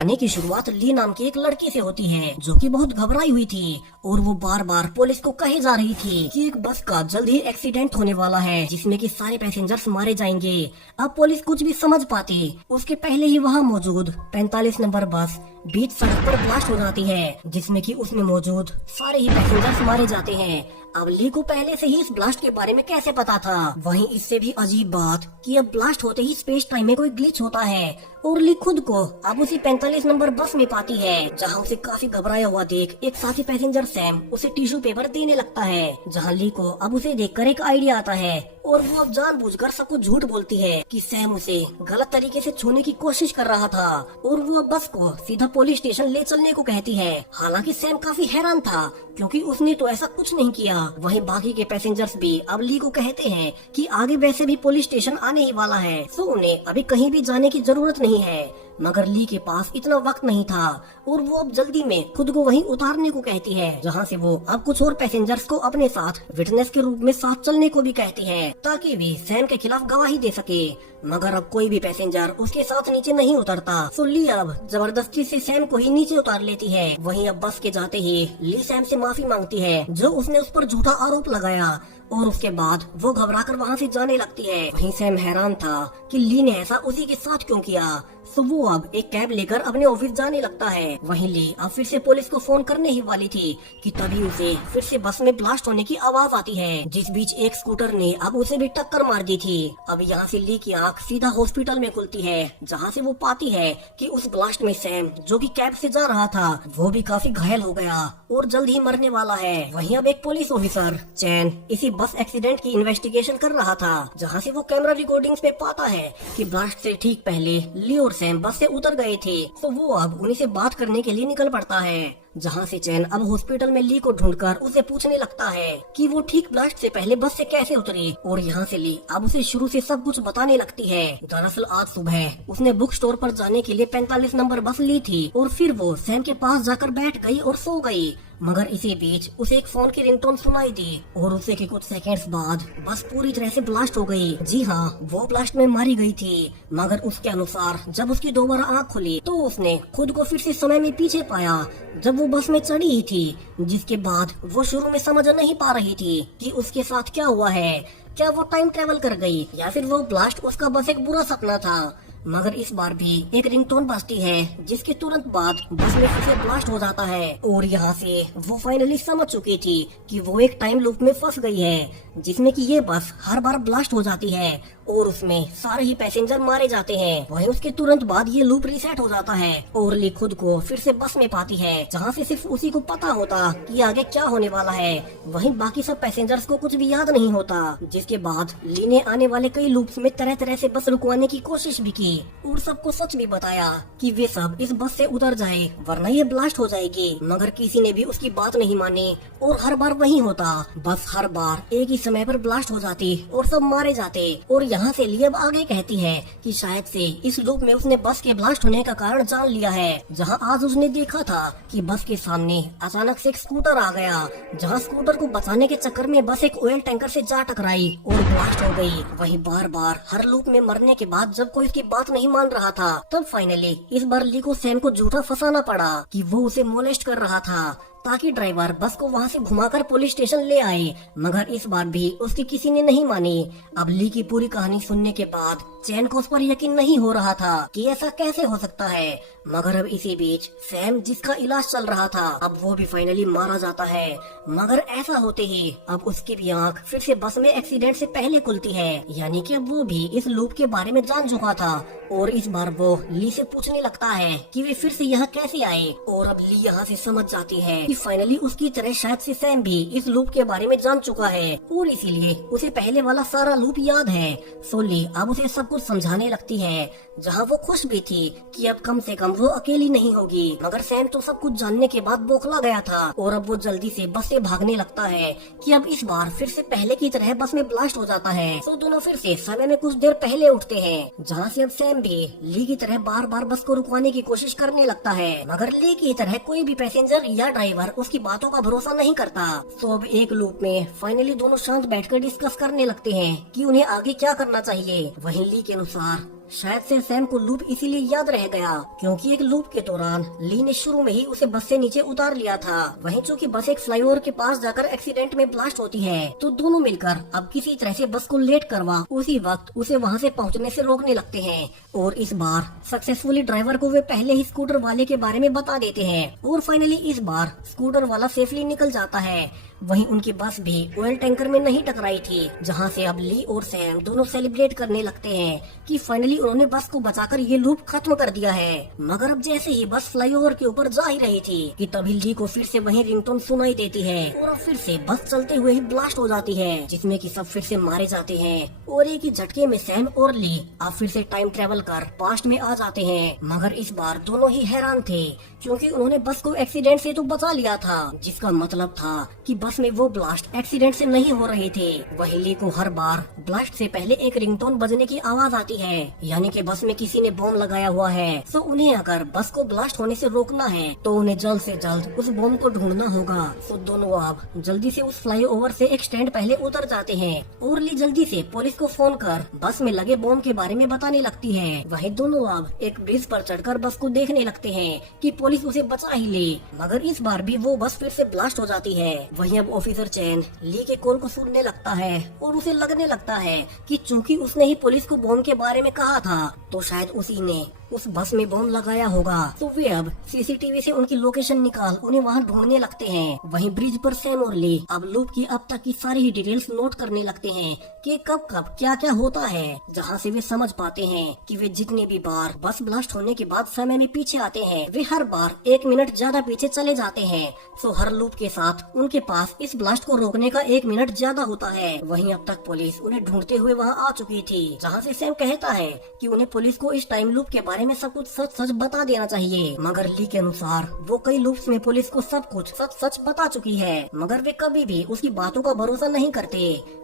कहानी की शुरुआत ली नाम की एक लड़की से होती है जो कि बहुत घबराई हुई थी और वो बार बार पुलिस को कहे जा रही थी कि एक बस का जल्द ही एक्सीडेंट होने वाला है जिसमें कि सारे पैसेंजर्स मारे जाएंगे। अब पुलिस कुछ भी समझ पाती उसके पहले ही वहाँ मौजूद 45 नंबर बस बीच सड़क पर ब्लास्ट हो जाती है जिसमें कि उसमें मौजूद सारे ही पैसेंजर्स मारे जाते हैं। अब ली को पहले से ही इस ब्लास्ट के बारे में कैसे पता था? वहीं इससे भी अजीब बात कि अब ब्लास्ट होते ही स्पेस टाइम में कोई ग्लिच होता है और ली खुद को अब उसी 45 नंबर बस में पाती है जहां उसे काफी घबराया हुआ देख एक साथी पैसेंजर सैम उसे टिश्यू पेपर देने लगता है। जहां ली को अब उसे देखकर एक आइडिया आता है और वो अब जानबूझकर सबको झूठ बोलती है कि सैम उसे गलत तरीके से छूने की कोशिश कर रहा था और वो अब बस को सीधा पुलिस स्टेशन ले चलने को कहती है। हालांकि सैम काफी हैरान था क्योंकि उसने तो ऐसा कुछ नहीं किया। वहीं बाकी के पैसेंजर्स भी अब ली को कहते हैं कि आगे वैसे भी पुलिस स्टेशन आने ही वाला है तो उन्हें अभी कहीं भी जाने की जरूरत नहीं है। मगर ली के पास इतना वक्त नहीं था और वो अब जल्दी में खुद को वहीं उतारने को कहती है जहां से वो अब कुछ और पैसेंजर्स को अपने साथ विटनेस के रूप में साथ चलने को भी कहती है ताकि वे सैम के खिलाफ गवाही दे सके। मगर अब कोई भी पैसेंजर उसके साथ नीचे नहीं उतरता तो ली अब जबरदस्ती से सैम को ही नीचे उतार लेती है। वहीं अब बस के जाते ही ली सैम से माफी मांगती है जो उसने उस पर झूठा आरोप लगाया और उसके बाद वो घबराकर वहाँ से जाने लगती है। वहीं सैम हैरान था कि ली ने ऐसा उसी के साथ क्यों किया तो वो अब एक कैब लेकर अपने ऑफिस जाने लगता है। वहीं ली अब फिर से पुलिस को फोन करने ही वाली थी कि तभी उसे फिर से बस में ब्लास्ट होने की आवाज आती है जिस बीच एक स्कूटर ने अब उसे भी टक्कर मार दी थी। अब यहाँ से ली की आंख सीधा हॉस्पिटल में खुलती है जहाँ से वो पाती है कि उस ब्लास्ट में सैम जो कि कैब से जा रहा था वो भी काफी घायल हो गया और जल्द ही मरने वाला है। वहीं अब एक पुलिस ऑफिसर चैन इसी बस एक्सीडेंट की इन्वेस्टिगेशन कर रहा था जहाँ से वो कैमरा रिकॉर्डिंग्स पे पाता है कि ब्लास्ट से ठीक पहले ली और सैम बस से उतर गए थे तो वो अब उन्हीं से बात करने के लिए निकल पड़ता है। जहाँ से चैन अब हॉस्पिटल में ली को ढूंढकर उसे पूछने लगता है कि वो ठीक ब्लास्ट से पहले बस से कैसे उतरी और यहाँ से ली अब उसे शुरू से सब कुछ बताने लगती है। दरअसल आज सुबह उसने बुक स्टोर पर जाने के लिए 45 नंबर बस ली थी और फिर वो सैम के पास जाकर बैठ गई और सो गई। मगर इसी बीच उसे एक फोन की रिंगटोन सुनाई दी और उसे के कुछ सेकंड्स बाद बस पूरी तरह से ब्लास्ट हो गई। जी हाँ, वो ब्लास्ट में मारी गई थी। मगर उसके अनुसार जब उसकी दोबारा आँख खुली तो उसने खुद को फिर से समय में पीछे पाया जब वो बस में चढ़ी ही थी, जिसके बाद वो शुरू में समझ नहीं पा रही थी कि उसके साथ क्या हुआ है। क्या वो टाइम ट्रेवल कर गई या फिर वो ब्लास्ट उसका बस एक बुरा सपना था। मगर इस बार भी एक रिंगटोन बजती है जिसके तुरंत बाद बस में फिर से ब्लास्ट हो जाता है और यहाँ से वो फाइनली समझ चुकी थी कि वो एक टाइम लूप में फंस गई है जिसमें कि ये बस हर बार ब्लास्ट हो जाती है और उसमें सारे ही पैसेंजर मारे जाते हैं। वहीं उसके तुरंत बाद ये लूप रीसेट हो जाता है और ली खुद को फिर से बस में पाती है जहाँ से सिर्फ उसी को पता होता कि आगे क्या होने वाला है। वहीं बाकी सब पैसेंजर्स को कुछ भी याद नहीं होता। जिसके बाद ली ने आने वाले कई लूप्स में तरह तरह से बस रुकवाने की कोशिश भी की और सबको सच भी बताया कि वे सब इस बस से उतर जाए वरना ये ब्लास्ट हो जाएगी। मगर किसी ने भी उसकी बात नहीं मानी और हर बार वही होता, बस हर बार एक ही समय पर ब्लास्ट हो जाती और सब मारे जाते। और यहाँ से ली अब आगे कहती है कि शायद से इस लूप में उसने बस के ब्लास्ट होने का कारण जान लिया है। जहाँ आज उसने देखा था कि बस के सामने अचानक से एक स्कूटर आ गया जहाँ स्कूटर को बचाने के चक्कर में बस एक ऑयल टैंकर से जा टकराई और ब्लास्ट हो गई। वही बार बार हर लूप में मरने के बाद जब कोई उसकी बात नहीं मान रहा था तब फाइनली इस बार ली को सैम को झूठा फंसाना पड़ा कि वो उसे मोलेस्ट कर रहा था ताकि ड्राइवर बस को वहाँ से घुमाकर पुलिस स्टेशन ले आए। मगर इस बार भी उसकी किसी ने नहीं मानी। अब ली की पूरी कहानी सुनने के बाद चैन को उस पर यकीन नहीं हो रहा था कि ऐसा कैसे हो सकता है। मगर अब इसी बीच सैम जिसका इलाज चल रहा था अब वो भी फाइनली मारा जाता है। मगर ऐसा होते ही अब उसकी भी आंख फिर से बस में एक्सीडेंट से पहले खुलती है, यानी कि अब वो भी इस लूप के बारे में जान चुका था और इस बार वो ली से पूछने लगता है कि वे फिर से यहाँ कैसे आए। और अब ली यहाँ से समझ जाती है कि फाइनली उसकी तरह शायद से सैम भी इस लूप के बारे में जान चुका है और इसीलिए उसे पहले वाला सारा लूप याद है। सो ली अब उसे सब कुछ समझाने लगती है जहाँ वो खुश भी थी कि अब कम से कम वो अकेली नहीं होगी। मगर सैम तो सब कुछ जानने के बाद बौखला गया था और अब वो जल्दी से बस से भागने लगता है कि अब इस बार फिर से पहले की तरह बस में ब्लास्ट हो जाता है। तो दोनों फिर से समय में कुछ देर पहले उठते हैं जहाँ से अब सैम भी ली की तरह बार बार बस को रुकवाने की कोशिश करने लगता है। मगर ली की तरह कोई भी पैसेंजर या ड्राइवर उसकी बातों का भरोसा नहीं करता। तो अब एक लूप में फाइनली दोनों शांत बैठकर डिस्कस करने लगते हैं कि उन्हें आगे क्या करना चाहिए। वहीं ली के अनुसार शायद से सैम को लूप इसीलिए याद रह गया क्योंकि एक लूप के दौरान ली ने शुरू में ही उसे बस से नीचे उतार लिया था। वहीं चूंकि बस एक फ्लाईओवर के पास जाकर एक्सीडेंट में ब्लास्ट होती है तो दोनों मिलकर अब किसी तरह से बस को लेट करवा उसी वक्त उसे वहां से पहुंचने से रोकने लगते हैं। और इस बार सक्सेसफुली ड्राइवर को वे पहले ही स्कूटर वाले के बारे में बता देते हैं और फाइनली इस बार स्कूटर वाला सेफली निकल जाता है। वहीं उनकी बस भी ऑयल टैंकर में नहीं टकराई थी, जहां से अब ली और सैम दोनों सेलिब्रेट करने लगते हैं कि फाइनली उन्होंने बस को बचाकर ये लूप खत्म कर दिया है। मगर अब जैसे ही बस फ्लाईओवर के ऊपर जा ही रही थी कि तभी ली को फिर से वही रिंगटोन सुनाई देती है और अब फिर से बस चलते हुए ही ब्लास्ट हो जाती है, जिसमें कि सब फिर से मारे जाते हैं और एक ही झटके में सैम और ली अब फिर से टाइम ट्रेवल कर पास्ट में आ जाते हैं। मगर इस बार दोनों ही हैरान थे क्योंकि उन्होंने बस को एक्सीडेंट से तो बचा लिया था, जिसका मतलब था कि बस में वो ब्लास्ट एक्सीडेंट से नहीं हो रहे थे। वही ली को हर बार ब्लास्ट से पहले एक रिंगटोन बजने की आवाज आती है, यानी कि बस में किसी ने बॉम्ब लगाया हुआ है। तो उन्हें अगर बस को ब्लास्ट होने से रोकना है तो उन्हें जल्द से जल्द उस बॉम्ब को ढूंढना होगा। तो दोनों अब जल्दी से उस फ्लाईओवर से एक स्टैंड पहले उतर जाते हैं और ली जल्दी से पुलिस को फोन कर बस में लगे बॉम्ब के बारे में बताने लगती है। वही दोनों अब एक ब्रिज पर चढ़कर बस को देखने लगते हैं कि पुलिस उसे बचा ही ले, मगर इस बार भी वो बस फिर से ब्लास्ट हो जाती है। वहीं अब ऑफिसर चैन ली के कॉल को सुनने लगता है और उसे लगने लगता है कि चूंकि उसने ही पुलिस को बॉम्ब के बारे में कहा था तो शायद उसी ने उस बस में बॉम्ब लगाया होगा। तो वे अब सीसीटीवी से उनकी लोकेशन निकाल उन्हें वहां ढूंढने लगते हैं। वहीं ब्रिज पर सैम और ली अब लूप की अब तक की सारी ही डिटेल्स नोट करने लगते हैं कि कब कब क्या क्या होता है, जहां से वे समझ पाते हैं कि वे जितने भी बार बस ब्लास्ट होने के बाद समय में पीछे आते हैं वे हर बार 1 मिनट ज्यादा पीछे चले जाते हैं। तो हर लूप के साथ उनके पास इस ब्लास्ट को रोकने का 1 मिनट ज्यादा होता है। वहीं अब तक पुलिस उन्हें ढूंढते हुए वहां आ चुकी थी, जहां से सैम कहता है कि उन्हें पुलिस को इस टाइम लूप के बारे में सब कुछ सच सच बता देना चाहिए। मगर ली के अनुसार वो कई लूप्स में पुलिस को सब कुछ सच सच बता चुकी है, मगर वे कभी भी उसकी बातों का भरोसा नहीं करते।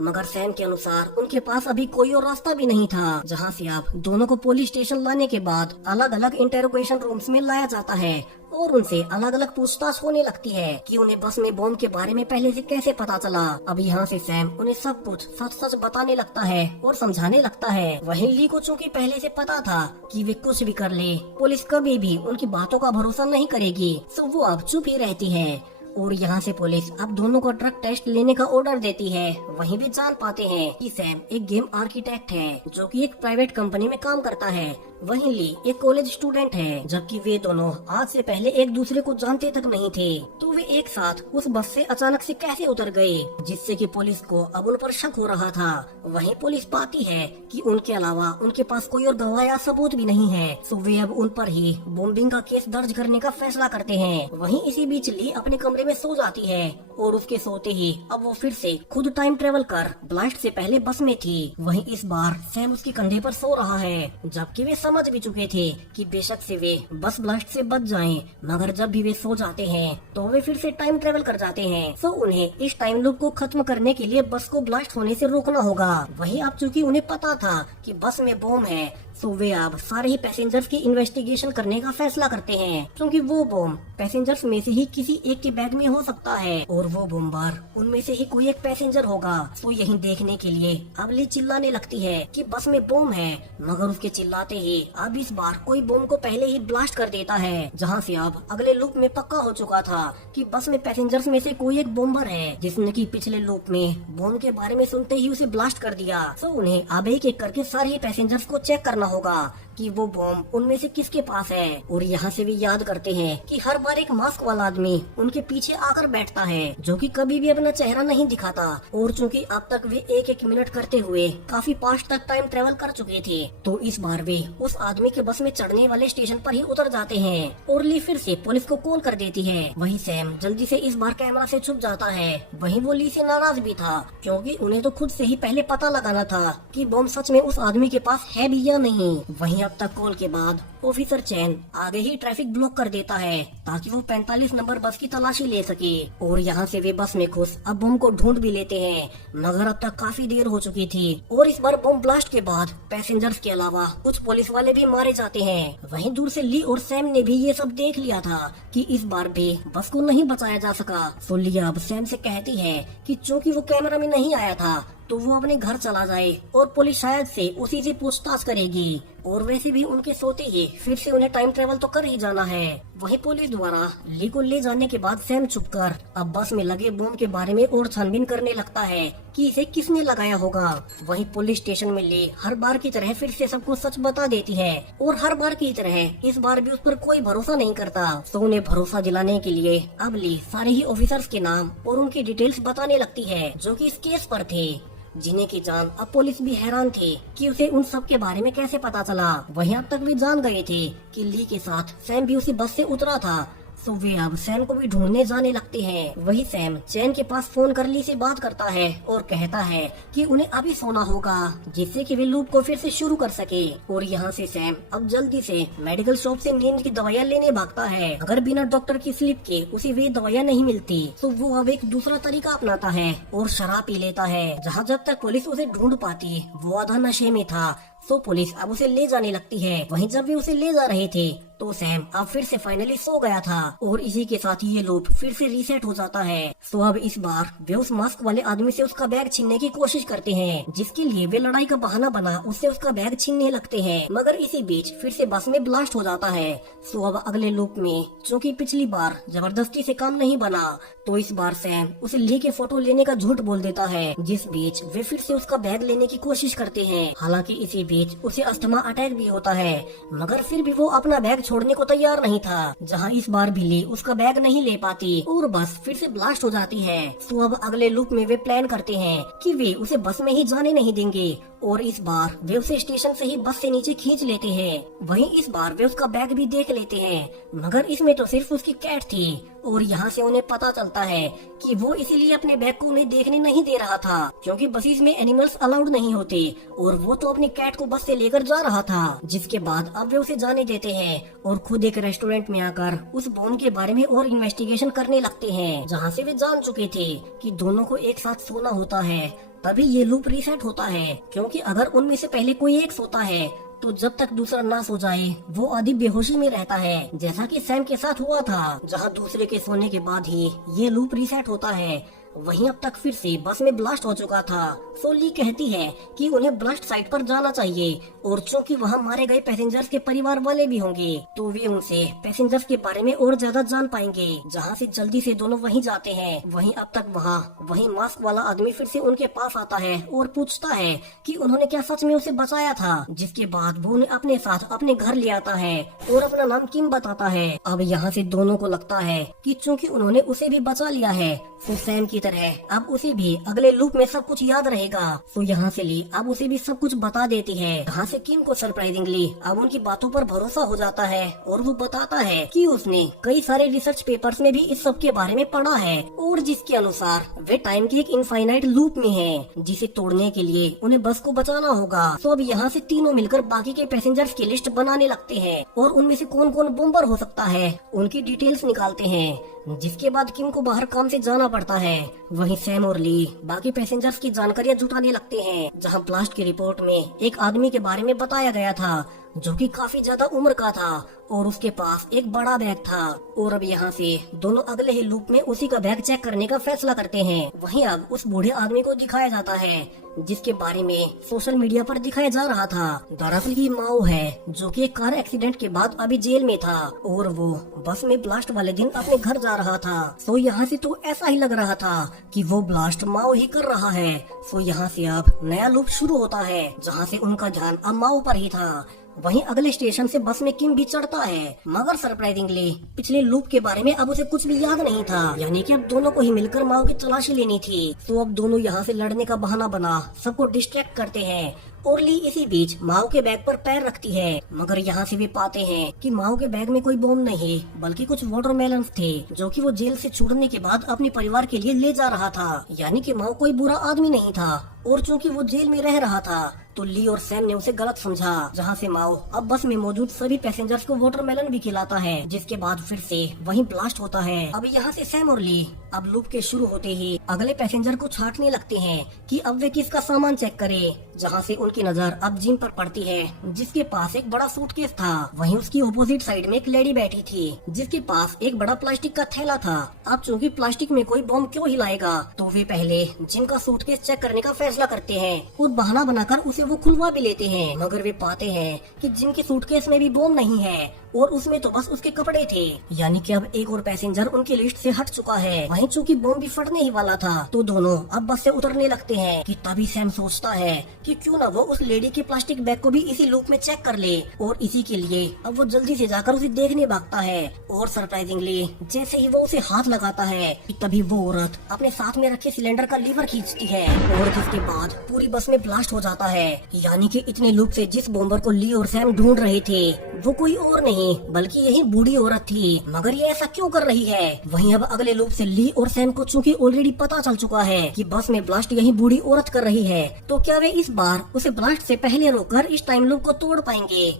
मगर सैम के अनुसार उनके पास अभी कोई और रास्ता भी नहीं था, जहां से आप दोनों को पुलिस स्टेशन लाने के बाद अलग अलग इंटेरोगेशन रूम्स में लाया जाता है और उनसे अलग अलग पूछताछ होने लगती है कि उन्हें बस में बॉम्ब के बारे में पहले से कैसे पता चला। अब यहाँ से सैम उन्हें सब कुछ सच सच बताने लगता है और समझाने लगता है। वहीं ली को चूंकि पहले से पता था कि वे कुछ भी कर ले पुलिस कभी भी उनकी बातों का भरोसा नहीं करेगी, तो वो अब चुप ही रहती है। और यहाँ से पुलिस अब दोनों को ड्रग टेस्ट लेने का ऑर्डर देती है। वहीं भी जान पाते हैं कि सैम एक गेम आर्किटेक्ट है जो कि एक प्राइवेट कंपनी में काम करता है। वहीं ली एक कॉलेज स्टूडेंट है, जबकि वे दोनों आज से पहले एक दूसरे को जानते तक नहीं थे। तो वे एक साथ उस बस से अचानक से कैसे उतर गए, जिससे कि पुलिस को अब उन पर शक हो रहा था। वहीं पुलिस पाती है कि उनके अलावा उनके पास कोई और गवाह या सबूत भी नहीं है, तो वे अब उन पर ही बॉम्बिंग का केस दर्ज करने का फैसला करते हैं। वहीं इसी बीच ली अपने कमरे में सो जाती है और उसके सोते ही अब वो फिर से खुद टाइम ट्रेवल कर ब्लास्ट से पहले बस में थी। वहीं इस बार सैम उसके कंधे पर सो रहा है, जबकि वे समझ भी चुके थे कि बेशक से वे बस ब्लास्ट से बच जाएं, मगर जब भी वे सो जाते हैं तो वे फिर से टाइम ट्रेवल कर जाते हैं। तो उन्हें इस टाइम लूप को खत्म करने के लिए बस को ब्लास्ट होने से रोकना होगा। वहीं अब चूंकि उन्हें पता था कि बस में बॉम्ब है, तो वे अब सारे ही पैसेंजर्स की इन्वेस्टिगेशन करने का फैसला करते हैं, क्योंकि वो बॉम्ब पैसेंजर्स में से ही किसी एक के बैग में हो सकता है और वो बॉम्बर उनमें से ही कोई एक पैसेंजर होगा। तो यही देखने के लिए अब ली चिल्लाने लगती है कि बस में बॉम्ब है, मगर उसके चिल्लाते ही अब इस बार कोई बॉम्ब को पहले ही ब्लास्ट कर देता है, जहाँ से अब अगले लूप में पक्का हो चुका था कि बस में पैसेंजर्स में से कोई एक बॉम्बर है, जिसने कि पिछले लूप में बॉम्ब के बारे में सुनते ही उसे ब्लास्ट कर दिया। तो उन्हें अब एक एक करके सारे ही पैसेंजर्स को चेक करना होगा कि वो बॉम्ब उनमें से किसके पास है। और यहाँ से भी याद करते हैं कि हर बार एक मास्क वाला आदमी उनके पीछे आकर बैठता है, जो कि कभी भी अपना चेहरा नहीं दिखाता। और चूंकि अब तक वे एक एक मिनट करते हुए काफी पास्ट तक टाइम ट्रेवल कर चुके थे, तो इस बार वे उस आदमी के बस में चढ़ने वाले स्टेशन पर ही उतर जाते हैं। और ली फिर से पुलिस को कॉल कर देती है। वहीं सैम जल्दी से इस बार कैमरा से छुप जाता है। वहीं वो ली से नाराज भी था, क्योंकि उन्हें तो खुद से ही पहले पता लगाना था कि बॉम्ब सच में उस आदमी के पास है भी या नहीं। वहीं अब तक कॉल के बाद ऑफिसर चैन आगे ही ट्रैफिक ब्लॉक कर देता है ताकि वो 45 नंबर बस की तलाशी ले सके। और यहाँ से वे बस में घुस अब बम को ढूंढ भी लेते हैं, मगर अब तक काफी देर हो चुकी थी और इस बार बम ब्लास्ट के बाद पैसेंजर्स के अलावा कुछ पुलिस वाले भी मारे जाते हैं। वहीं दूर से ली और सैम ने भी ये सब देख लिया था कि इस बार भी बस को नहीं बचाया जा सका। तो लिया अब सैम से कहती है कि चूंकि वो कैमरा में नहीं आया था तो वो अपने घर चला जाए और पुलिस शायद से उसी से पूछताछ करेगी। और वैसे भी उनके सोते ही फिर से उन्हें टाइम ट्रेवल तो कर ही जाना है। वहीं पुलिस द्वारा ली को ले जाने के बाद सैम चुपकर अब बस में लगे बम के बारे में और छानबीन करने लगता है कि इसे किसने लगाया होगा। वहीं पुलिस स्टेशन में ली हर बार की तरह फिर से सबको सच बता देती है और हर बार की तरह इस बार भी उस पर कोई भरोसा नहीं करता। तो उन्हें भरोसा दिलाने के लिए अब ली सारे ही ऑफिसर्स के नाम और उनकी डिटेल्स बताने लगती है जो कि इस केस पर थे, जिन्हें की जान अब पुलिस भी हैरान थी कि उसे उन सब के बारे में कैसे पता चला। वहीं अब तक भी जान गए थे कि ली के साथ सैम भी उसी बस से उतरा था। तो वे अब सैम को भी ढूंढने जाने लगते हैं। वही सैम चैन के पास फोन कर ली से बात करता है और कहता है कि उन्हें अभी सोना होगा जिससे कि वे लूप को फिर से शुरू कर सके। और यहाँ से सैम अब जल्दी से मेडिकल शॉप से नींद की दवाइयाँ लेने भागता है। अगर बिना डॉक्टर की स्लिप के उसे वे दवाइयाँ नहीं मिलती तो वो अब एक दूसरा तरीका अपनाता है और शराब पी लेता है। जहाँ जब तक पुलिस उसे ढूंढ पाती वो आधा नशे में था। तो पुलिस अब उसे ले जाने लगती है। वहीं जब वे उसे ले जा रहे थे तो सैम अब फिर से फाइनली सो गया था और इसी के साथ ये लूप फिर से रीसेट हो जाता है। तो अब इस बार वे उस मास्क वाले आदमी से उसका बैग छीनने की कोशिश करते हैं, जिसके लिए वे लड़ाई का बहाना बना उससे उसका बैग छीनने लगते हैं। मगर इसी बीच फिर से बस में ब्लास्ट हो जाता है। तो अब अगले लूप में चूँकि पिछली बार जबरदस्ती से काम नहीं बना तो इस बार सैम उसे ली के फोटो लेने का झूठ बोल देता है, जिस बीच वे फिर से उसका बैग लेने की कोशिश करते हैं। हालांकि इसी बीच उसे अस्थमा अटैक भी होता है, मगर फिर भी वो अपना बैग छोड़ने को तैयार नहीं था। जहां इस बार भी ली उसका बैग नहीं ले पाती और बस फिर से ब्लास्ट हो जाती है। तो अब अगले लूप में वे प्लान करते हैं कि वे उसे बस में ही जाने नहीं देंगे और इस बार वे उसे स्टेशन से ही बस से नीचे खींच लेते हैं। वहीं इस बार वे उसका बैग भी देख लेते हैं, मगर इसमें तो सिर्फ उसकी कैट थी। और यहाँ से उन्हें पता चलता है कि वो इसीलिए अपने बैग को उन्हें देखने नहीं दे रहा था क्योंकि बसेस में एनिमल्स अलाउड नहीं होते और वो तो अपनी कैट को बस से लेकर जा रहा था। जिसके बाद अब वे उसे जाने देते हैं और खुद एक रेस्टोरेंट में आकर उस बॉम्ब के बारे में और इन्वेस्टिगेशन करने लगते हैं, जहाँ से वे जान चुके थे कि दोनों को एक साथ सोना होता है तभी ये लूप रीसेट होता है। क्योंकि अगर उनमें से पहले कोई एक सोता है तो जब तक दूसरा ना सो जाए वो आधी बेहोशी में रहता है, जैसा कि सैम के साथ हुआ था, जहां दूसरे के सोने के बाद ही ये लूप रीसेट होता है। वहीं अब तक फिर से बस में ब्लास्ट हो चुका था। सो ली कहती है कि उन्हें ब्लास्ट साइट पर जाना चाहिए और चूंकि वहां मारे गए पैसेंजर्स के परिवार वाले भी होंगे तो वे उनसे पैसेंजर्स के बारे में और ज्यादा जान पाएंगे, जहां से जल्दी से दोनों वहीं जाते हैं। वहीं अब तक वहीं मास्क वाला आदमी फिर से उनके पास आता है और पूछता है कि उन्होंने क्या सच में उसे बचाया था, जिसके बाद वो उन्हें अपने साथ अपने घर ले आता है और अपना नाम किम बताता है। अब यहाँ से दोनों को लगता है कि चूंकि उन्होंने उसे भी बचा लिया है तो सैम की तरह अब उसे भी अगले लूप में सब कुछ याद रहेगा। तो यहाँ से ली अब उसे भी सब कुछ बता देती है, जहाँ से किम को सरप्राइजिंगली अब उनकी बातों पर भरोसा हो जाता है और वो बताता है कि उसने कई सारे रिसर्च पेपर्स में भी इस सब के बारे में पढ़ा है और जिसके अनुसार वे टाइम के एक इनफाइनाइट लूप में हैं, जिसे तोड़ने के लिए उन्हें बस को बचाना होगा। तो अब यहाँ से तीनों मिलकर बाकी के पैसेंजर्स की लिस्ट बनाने लगते हैं और उनमें से कौन कौन बम्पर हो सकता है उनकी डिटेल्स निकालते हैं, जिसके बाद किम को बाहर काम से जाना पड़ता है। वहीं सैम और ली बाकी पैसेंजर्स की जानकारियां जुटाने लगते हैं, जहां ब्लास्ट की रिपोर्ट में एक आदमी के बारे में बताया गया था जो कि काफी ज्यादा उम्र का था और उसके पास एक बड़ा बैग था। और अब यहाँ से दोनों अगले ही लूप में उसी का बैग चेक करने का फैसला करते हैं। वहीं अब उस बूढ़े आदमी को दिखाया जाता है जिसके बारे में सोशल मीडिया पर दिखाया जा रहा था। दरअसल ये माओ है जो कि एक कार एक्सीडेंट के बाद अभी जेल में था और वो बस में ब्लास्ट वाले दिन अपने घर जा रहा था। तो यहाँ से तो ऐसा ही लग रहा था कि वो ब्लास्ट माओ ही कर रहा है। तो यहाँ से अब नया लूप शुरू होता है, जहाँ से उनका ध्यान अब माओ पर ही था। वहीं अगले स्टेशन से बस में किम भी चढ़ता है, मगर सरप्राइजिंगली पिछले लूप के बारे में अब उसे कुछ भी याद नहीं था, यानी कि अब दोनों को ही मिलकर माओ की तलाशी लेनी थी। तो अब दोनों यहाँ से लड़ने का बहाना बना सबको डिस्ट्रैक्ट करते हैं और ली इसी बीच माओ के बैग पर पैर रखती है, मगर यहाँ से वे पाते हैं कि माओ के बैग में कोई बॉम्ब नहीं बल्कि कुछ वाटरमेलन थे जो कि वो जेल से छूटने के बाद अपने परिवार के लिए ले जा रहा था। यानी कि माओ कोई बुरा आदमी नहीं था, और चूंकि वो जेल में रह रहा था तो ली और सैम ने उसे गलत समझा, जहाँ से माओ अब बस में मौजूद सभी पैसेंजर्स को वाटरमेलन भी खिलाता है, जिसके बाद फिर से वहीं ब्लास्ट होता है। अब यहाँ से सैम और ली अब लूप के शुरू होते ही अगले पैसेंजर को छांटने लगते हैं कि अब वे किसका सामान चेक करे, जहाँ से उनकी नजर अब जिम पर पड़ती है जिसके पास एक बड़ा सूटकेस था। वहीं उसकी ऑपोजिट साइड में एक लेडी बैठी थी जिसके पास एक बड़ा प्लास्टिक का थैला था। अब चूंकि प्लास्टिक में कोई बॉम्ब क्यों हिलाएगा, तो वे पहले जिम का सूटकेस चेक करने का फैसला करते हैं और बहाना बनाकर उसे वो खुलवा भी लेते हैं, मगर वे पाते हैं कि जिम के सूटकेस में भी बॉम्ब नहीं है और उसमें तो बस उसके कपड़े थे। यानी कि अब एक और पैसेंजर उनकी लिस्ट से हट चुका है। वहीं चूंकि बॉम्ब भी फटने ही वाला था तो दोनों अब बस से उतरने लगते हैं कि तभी सैम सोचता है कि क्यों ना वो उस लेडी के प्लास्टिक बैग को भी इसी लूप में चेक कर ले, और इसी के लिए अब वो जल्दी से जाकर उसे देखने भागता है। और सरप्राइजिंगली जैसे ही वो उसे हाथ लगाता है कि तभी वो औरत अपने साथ में रखे सिलेंडर का लीवर खींचती है और जिसके बाद पूरी बस में ब्लास्ट हो जाता है। यानी कि इतने लूप से जिस बॉम्बर को ली और सैम ढूंढ रहे थे वो कोई और नहीं बल्कि यही बूढ़ी औरत थी, मगर ये ऐसा क्यों कर रही है। वहीं अब अगले लूप से ली और सैम को चूंकि ऑलरेडी पता चल चुका है कि बस में ब्लास्ट यही बूढ़ी औरत कर रही है, तो क्या वे इस बार उसे ब्लास्ट से पहले रोककर इस टाइम लूप को तोड़ पाएंगे।